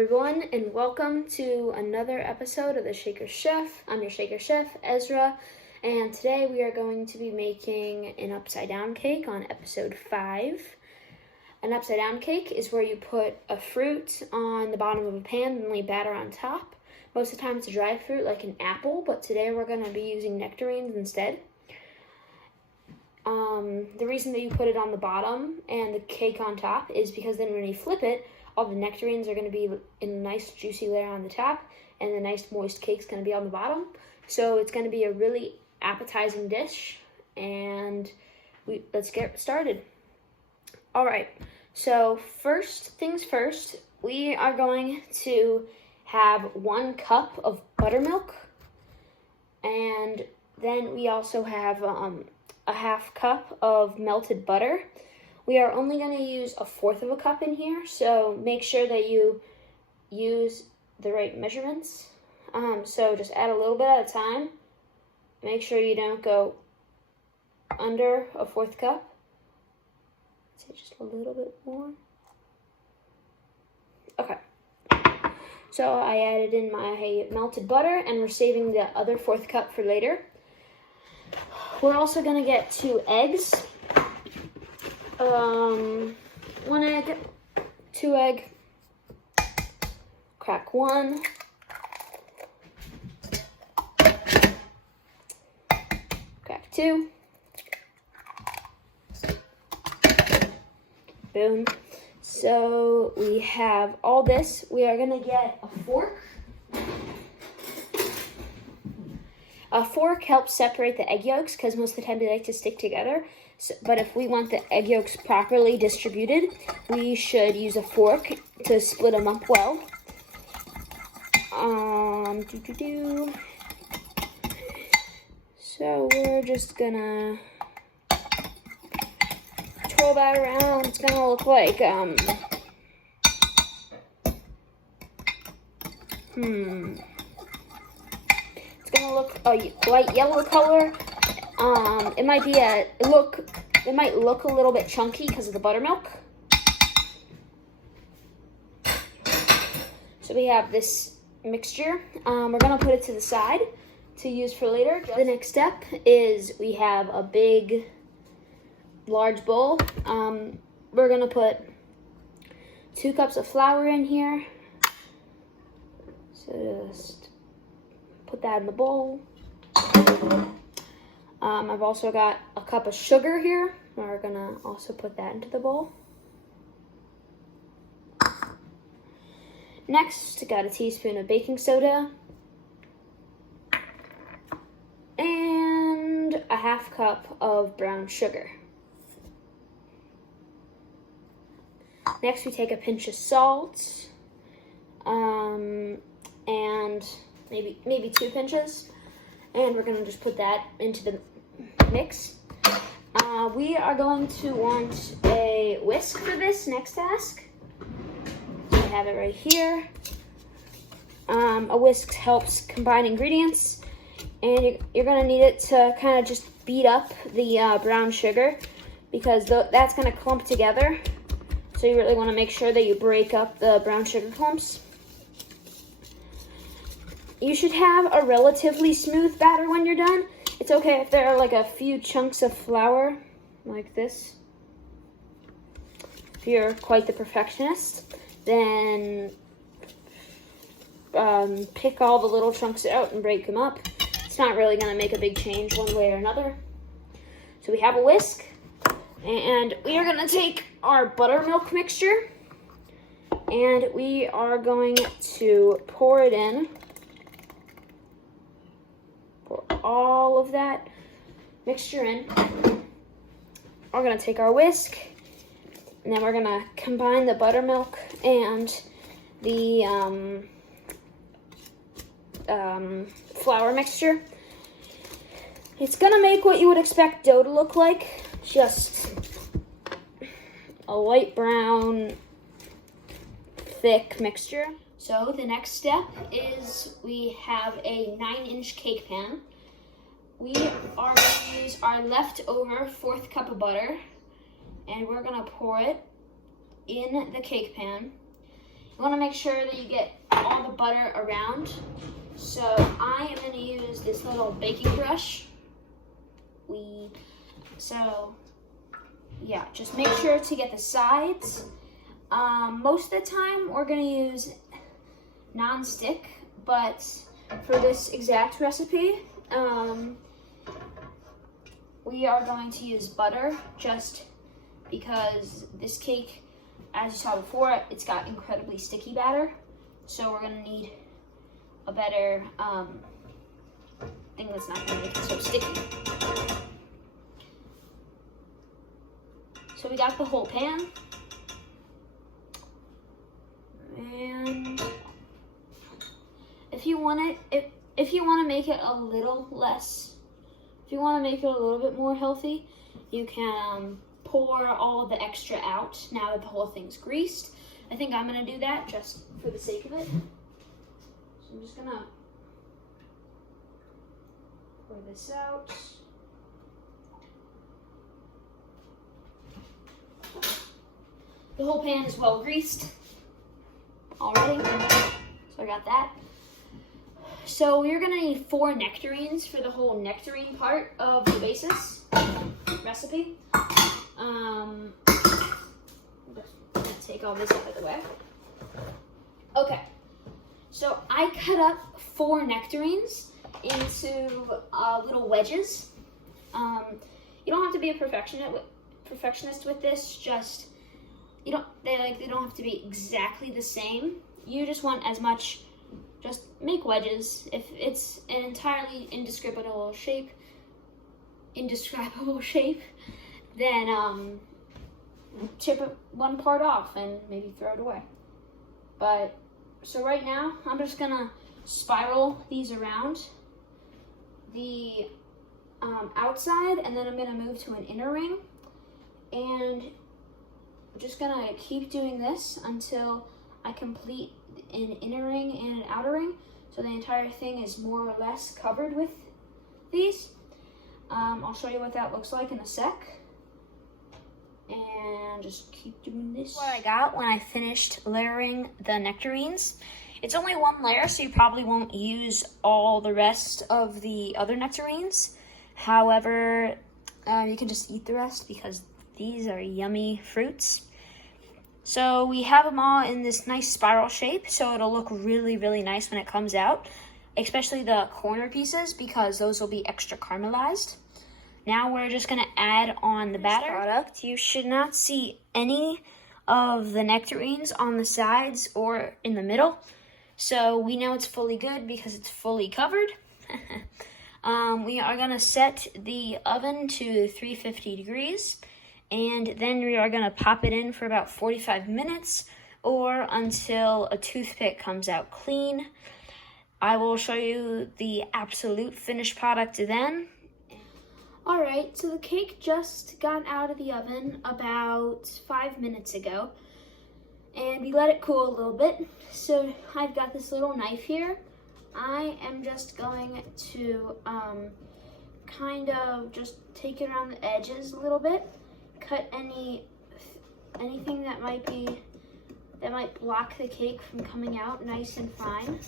everyone, and welcome to another episode of the Shaker Chef. I'm your Shaker Chef, Ezra, and today we are going to be making an upside down cake on episode 5. An upside down cake is where you put a fruit on the bottom of a pan and lay batter on top. Most of the time it's a dry fruit like an apple, but today we're going to be using nectarines instead. The reason that you put it on the bottom and the cake on top is because then when you flip it, all the nectarines are going to be in a nice juicy layer on the top, and the nice moist cake's going to be on the bottom. So it's going to be a really appetizing dish, and let's get started. All right, so first things first, we are going to have 1 cup of buttermilk, and then we also have a half cup of melted butter. We are only going to use 1/4 of a cup in here, so make sure that you use the right measurements. So just add a little bit at a time. Make sure you don't go under 1/4 cup. Say just a little bit more. Okay. So I added in my melted butter, and we're saving the other 1/4 cup for later. We're also going to get 2 eggs. 1 egg, 2 egg, crack 1, crack 2, boom. So we have all this. We are going to get a fork. A fork helps separate the egg yolks because most of the time they like to stick together. But if we want the egg yolks properly distributed, we should use a fork to split them up well. So we're just gonna twirl that around. It's gonna look like It's gonna look a light yellow color. It might look a little bit chunky because of the buttermilk. So we have this mixture. We're gonna put it to the side to use for later. The next step is we have a large bowl. We're gonna put 2 cups of flour in here. So just put that in the bowl. I've also got a cup of sugar here. We're gonna also put that into the bowl. Next, got a teaspoon of baking soda and a 1/2 cup of brown sugar. Next, we take a pinch of salt, and maybe 2 pinches. And we're gonna just put that into the mix. We are going to want a whisk for this next task. I have it right here. A whisk helps combine ingredients, and you're gonna need it to kind of just beat up the brown sugar because that's gonna clump together. So you really wanna make sure that you break up the brown sugar clumps. You should have a relatively smooth batter when you're done. It's okay if there are like a few chunks of flour, like this. If you're quite the perfectionist, then pick all the little chunks out and break them up. It's not really gonna make a big change one way or another. So we have a whisk, and we are gonna take our buttermilk mixture, and we are going to pour it in. Pour all of that mixture in. We're gonna take our whisk, and then we're gonna combine the buttermilk and the flour mixture. It's gonna make what you would expect dough to look like, just a light brown, thick mixture. So the next step is we have a 9-inch cake pan. We are going to use our leftover 1/4 cup of butter, and we're going to pour it in the cake pan. You want to make sure that you get all the butter around. So I am going to use this little baking brush. Yeah, just make sure to get the sides. Most of the time we're going to use non-stick, but for this exact recipe, we are going to use butter just because this cake, as you saw before, it's got incredibly sticky batter. So we're going to need a better thing that's not going to make it so sticky. So we got the whole pan. And if you want to make it a little less, if you want to make it a little bit more healthy, you can pour all the extra out now that the whole thing's greased. I think I'm going to do that just for the sake of it. So I'm just going to pour this out. The whole pan is well greased already, so I got that. So we're gonna need 4 nectarines for the whole nectarine part of the basis recipe. I'm gonna take all this out of the way. Okay, so I cut up 4 nectarines into little wedges. You don't have to be a perfectionist with this. Just they don't have to be exactly the same. You just want as much. Just make wedges. If it's an entirely indescribable shape, then chip one part off and maybe throw it away. But so right now, I'm just gonna spiral these around the outside, and then I'm gonna move to an inner ring, and I'm just gonna keep doing this until I complete an inner ring and an outer ring, so the entire thing is more or less covered with these. I'll show you what that looks like in a sec, and just keep doing this. What I got when I finished layering the nectarines, it's only 1 layer, so you probably won't use all the rest of the other nectarines. However, you can just eat the rest because these are yummy fruits. So we have them all in this nice spiral shape, so it'll look really, really nice when it comes out, especially the corner pieces, because those will be extra caramelized. Now we're just gonna add on the batter product. You should not see any of the nectarines on the sides or in the middle. So we know it's fully good because it's fully covered. We are gonna set the oven to 350 degrees. And then we are going to pop it in for about 45 minutes or until a toothpick comes out clean. I will show you the absolute finished product then. Alright, so the cake just got out of the oven about 5 minutes ago. And we let it cool a little bit. So I've got this little knife here. I am just going to kind of just take it around the edges a little bit. Cut anything that might block the cake from coming out nice and fine.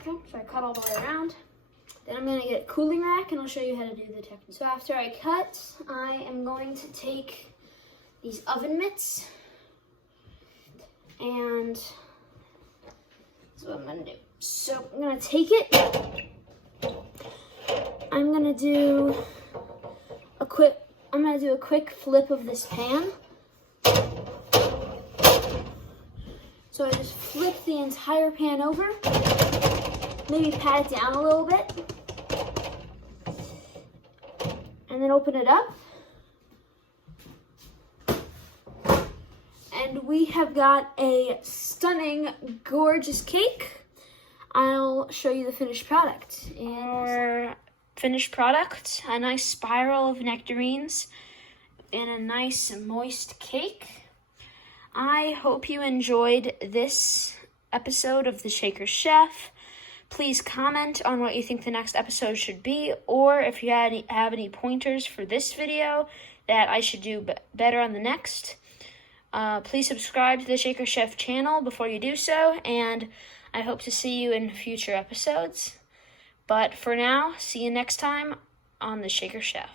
Okay, so I cut all the way around. Then I'm gonna get a cooling rack and I'll show you how to do the technique. So after I cut, I am going to take these oven mitts, and that's what I'm gonna do. So I'm gonna take it. I'm gonna do a quick flip of this pan. So I just flip the entire pan over, maybe pat it down a little bit, and then open it up. And we have got a stunning, gorgeous cake. I'll show you the finished product. Our finished product, a nice spiral of nectarines and a nice moist cake. I hope you enjoyed this episode of The Shaker Chef. Please comment on what you think the next episode should be, or if you have any pointers for this video that I should do better on the next. Please subscribe to the Shaker Chef channel before you do so, and I hope to see you in future episodes. But for now, see you next time on the Shaker Chef.